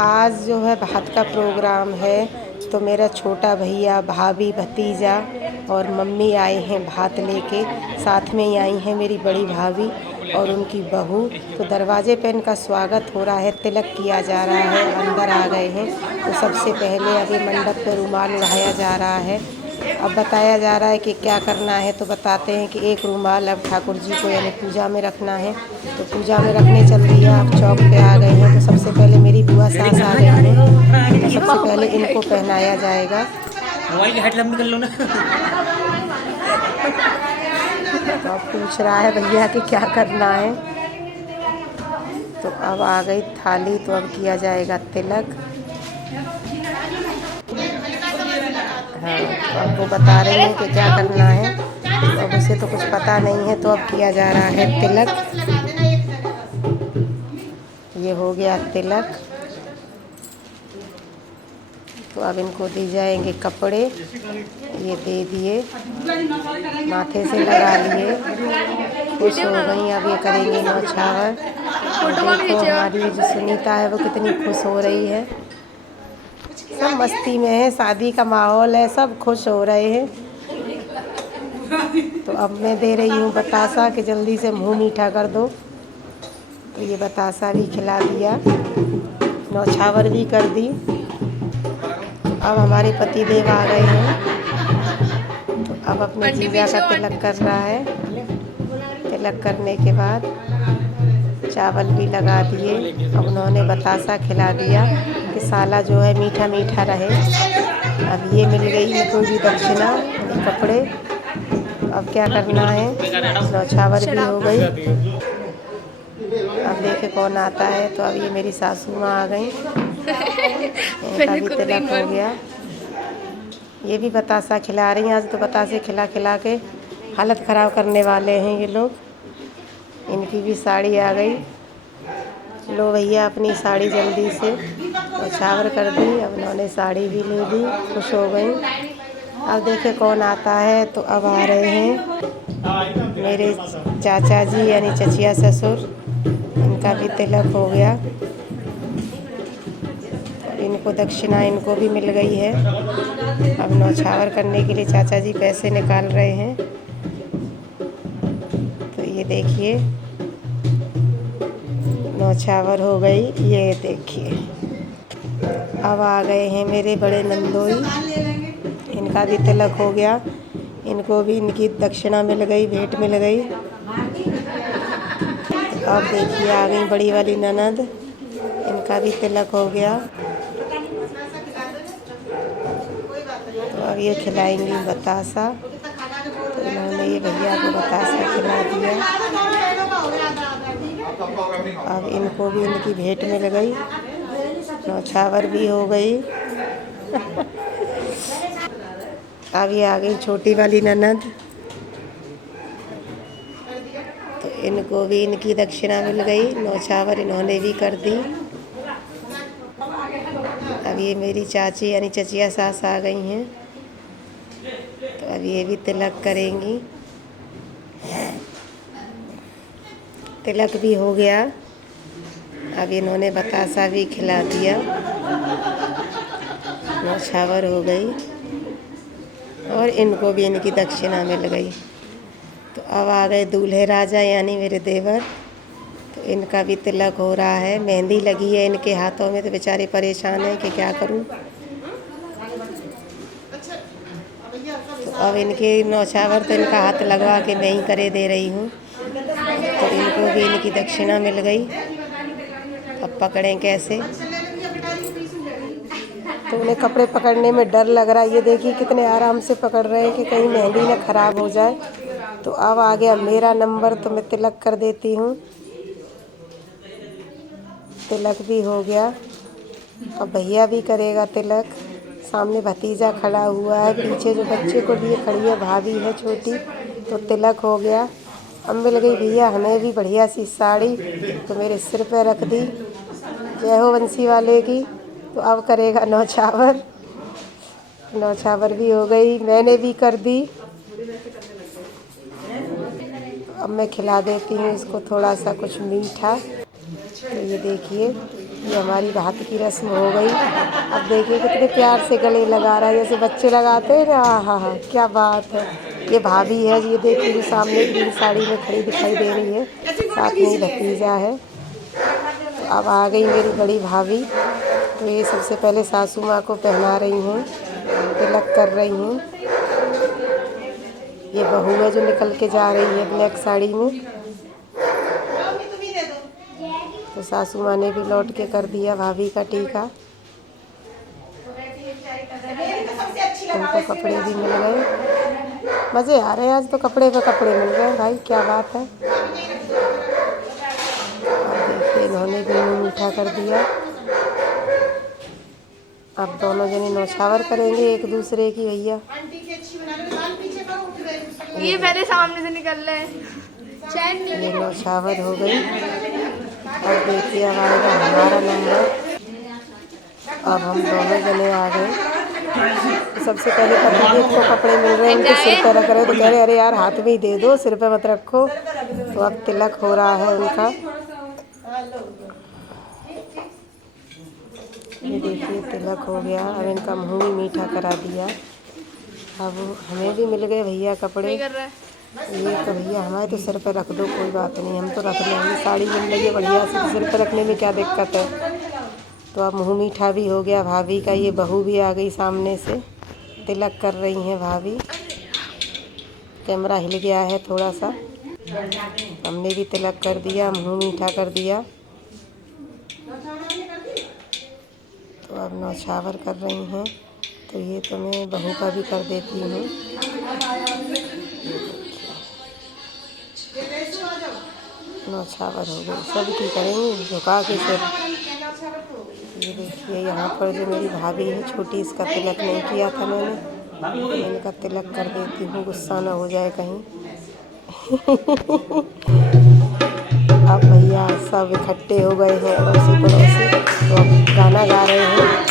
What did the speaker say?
आज जो है भात का प्रोग्राम है, तो मेरा छोटा भैया, भाभी, भतीजा और मम्मी आए हैं भात लेके। साथ में ही आई हैं मेरी बड़ी भाभी और उनकी बहू। तो दरवाजे पे इनका स्वागत हो रहा है, तिलक किया जा रहा है, अंदर आ गए हैं। तो सबसे पहले अभी मंडप पे रुमाल उड़ाया जा रहा है। अब बताया जा रहा है कि क्या करना है, तो बताते हैं कि एक रुमाल अब ठाकुर जी को यानी पूजा में रखना है। तो पूजा में रखने चल दिया। अब चौक पे आ गए हैं, तो सबसे पहले मेरी बुआ सास आ गई हैं, तो सबसे पहले इनको पहनाया जाएगा। मोबाइल की हेड लंबी कर लो ना। तो अब पूछ रहा है भैया कि क्या करना है। तो अब आ गई थाली, तो अब किया जाएगा तिलक। हाँ, तो अब वो बता रही हैं कि क्या करना है। तो अब उसे तो कुछ पता नहीं है, तो अब किया जा रहा है तिलक। ये हो गया तिलक। तो अब इनको दी जाएंगे कपड़े, ये दे दिए, माथे से लगा लिए, खुश हो गई। अब ये करेंगे न्यौछावर। देखो हमारी जो सुनीता है वो कितनी खुश हो रही है। सब मस्ती में है, शादी का माहौल है, सब खुश हो रहे हैं। तो अब मैं दे रही हूँ बतासा कि जल्दी से मुंह मीठा कर दो। तो ये बतासा भी खिला दिया, न्यौछावर भी कर दी। अब हमारे पति देव आ गए हैं, तो अब अपने जीजा का तिलक कर रहा है। तिलक करने के बाद चावल भी लगा दिए। अब उन्होंने बतासा खिला दिया कि साला जो है मीठा मीठा रहे। अब ये मिल गई इनको भी दक्षिणा, कपड़े। अब क्या करना है, न्यौछावर भी हो गई। अब देखे कौन आता है। तो अब ये मेरी सासू माँ आ गई, इनका भी तिलक हो गया। ये भी बतासा खिला रही हैं। आज तो बतासे खिला खिला के हालत ख़राब करने वाले हैं ये लोग। इनकी भी साड़ी आ गई। लो भैया अपनी साड़ी जल्दी से न्यौछावर कर दी। अब उन्होंने साड़ी भी ले ली, खुश हो गई। अब देखे कौन आता है। तो अब आ रहे हैं मेरे चाचा जी यानी चचिया ससुर, इनका भी तिलक हो गया। इनको दक्षिणा इनको भी मिल गई है। अब न्यौछावर करने के लिए चाचा जी पैसे निकाल रहे हैं। तो ये देखिए न्यौछावर हो गई, ये देखिए। अब आ गए हैं मेरे बड़े नंदोई, इनका भी तिलक हो गया। इनको भी इनकी दक्षिणा मिल गई, भेंट मिल गई। अब देखिए आ गई बड़ी वाली ननद, इनका भी तिलक हो गया। तो अब ये खिलाएंगी बतासा। तो इन्होंने ये भैया को बतासा खिला दिया। अब इनको भी इनकी भेंट मिल गई, न्यौछावर भी हो गई। अब ये आ गई छोटी वाली ननद, तो इनको भी इनकी दक्षिणा मिल गई, न्यौछावर इन्होंने भी कर दी। अब ये मेरी चाची यानी चचिया सास आ गई हैं, तो अब ये भी तिलक करेंगी। तिलक भी हो गया। अब इन्होंने बतासा भी खिला दिया, न्यौछावर हो गई और इनको भी इनकी दक्षिणा मिल गई। तो अब आ गए दूल्हे राजा यानी मेरे देवर, तो इनका भी तिलक हो रहा है। मेहंदी लगी है इनके हाथों में, तो बेचारे परेशान हैं कि क्या करूं। तो अब इनके न्यौछावर तो इनका हाथ लगवा के मैं ही करे दे रही हूँ। तो इनको भी इनकी दक्षिणा मिल गई। अब पकड़ें कैसे, तो उन्हें कपड़े पकड़ने में डर लग रहा है। ये देखिए कितने आराम से पकड़ रहे हैं कि कहीं मेहंदी न खराब हो जाए। तो अब आ गया मेरा नंबर, तो मैं तिलक कर देती हूँ। तिलक भी हो गया। अब भैया भी करेगा तिलक। सामने भतीजा खड़ा हुआ है, पीछे जो बच्चे को लिए खड़ी है भाभी है छोटी। तो तिलक हो गया। अब मिल गई भैया हमें भी बढ़िया सी साड़ी, तो मेरे सिर पे रख दी। जय हो बंसी वाले की। तो अब करेगा न्यौछावर। न्यौछावर भी हो गई, मैंने भी कर दी। अब मैं खिला देती हूँ इसको थोड़ा सा कुछ मीठा। तो ये देखिए ये हमारी भात की रस्म हो गई। अब देखिए कितने प्यार से गले लगा रहा है, जैसे बच्चे लगाते हैं ना। हाँ हाँ, क्या बात है। ये भाभी है, ये देखिए जो सामने ग्रीन साड़ी में खड़ी दिखाई दे रही है, साथ में ही भतीजा है। तो अब आ गई मेरी बड़ी भाभी। तो ये सबसे पहले सासू माँ को पहना रही हैं, तिलक कर रही हैं। ये बहू है जो निकल के जा रही है ब्लैक साड़ी में। तो सासू माँ ने भी लौट के कर दिया भाभी का टीका। उनको कपड़े भी मिल गए। मज़े आ रहे हैं, आज तो कपड़े पे कपड़े मिल रहे हैं भाई, क्या बात है। और देखिए इन्होंने भी मुँह मीठा कर दिया। अब दोनों जने नौछावर करेंगे एक दूसरे की। भैया ये पहले सामने से निकल रहे हैं, चैन नहीं। ये नौछावर हो गई। अब देखिए अब आएगा हमारा नंबर। अब हम दोनों जने आ गए। सबसे पहले पति को कपड़े मिल रहे हैं, उनके सिर पर रख रहे, तो कह रहे अरे यार हाथ में ही दे दो, सिर पे मत रखो। तो अब तिलक हो रहा है उनका। ये देखिए तिलक हो गया। अब इनका मुँह भी मीठा करा दिया। अब हमें भी मिल गए भैया कपड़े। ये तो भैया हमारे तो सिर पर रख दो, कोई बात नहीं, हम तो रख लेंगे। साड़ी मिल रही है बढ़िया से, तो सिर पर रखने में क्या दिक्कत है। तो अब मुँह मीठा भी हो गया भाभी का। ये बहू भी आ गई सामने से, तिलक कर रही हैं भाभी। कैमरा हिल गया है थोड़ा सा। हमने भी तिलक कर दिया, मुँह मीठा कर दिया। तो अब नौछावर कर रही हैं। तो ये तो मैं बहू का भी कर देती हूँ। नौछावर हो गई, सबकी करेंगी झुका के सिर। ये देखिए यहाँ पर जो मेरी भाभी है छोटी, इसका तिलक नहीं किया था मैंने। इनका तिलक कर देती हूँ, गुस्सा ना हो जाए कहीं। अब भैया सब इकट्ठे हो गए हैं अड़ोसी पड़ोसी। तो अब गाना गा रहे हैं।